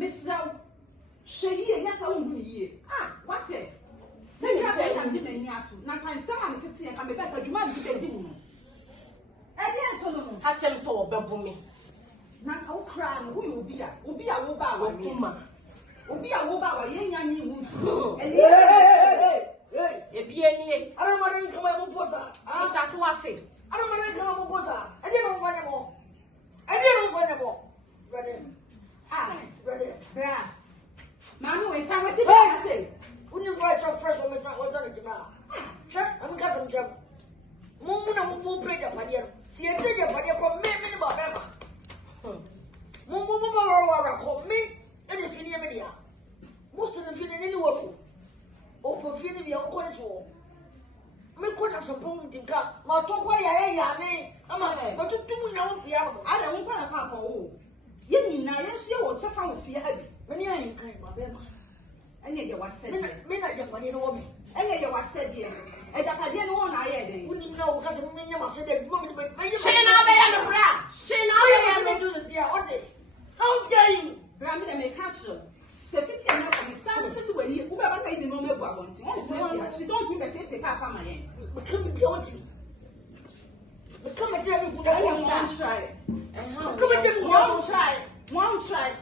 Mr. Shea, yes, I won't be here. Ah, what's it? Let me say, I'm giving you to. Now, can someone sit here and be better? You might be the demon. And yes, Solomon, catch him so baboon. Now, I'll cry. Who will be a woba or Puma? Will be a woba or Yanny wound. Hey, I don't want to come up with that's what's it. I don't want to come up with I didn't want more. I didn't want more. Ready? Ah, ready. Mamma, is how much you say? When you write your first one, what's on it now? Sure, I'm cousin Jim. Mumma will break up my dear. See, I tell you, but you're from me about ever. Mumma call me and if you near me, most of the feeling in the world. Open feeling your college war. Me quite a suppose to cut. My talk why I ain't I'm a but to do now for you. I don't want a papa. Oh, you know, I see what's a found with fear. When you ain't kind of them. And yet you was said, me not just money woman. And yet you was said here. And I didn't want I had. Wouldn't know because of me, I said that woman, but you say, I'm a bra. Say, I am to the dear. How dare you? Ramina may catch them. Sefiti na kwa misamo sisi wali ube baka hivi ngome bwa bonti it's on to be tete papa maye come be on to come tell me who that one try come tell me who try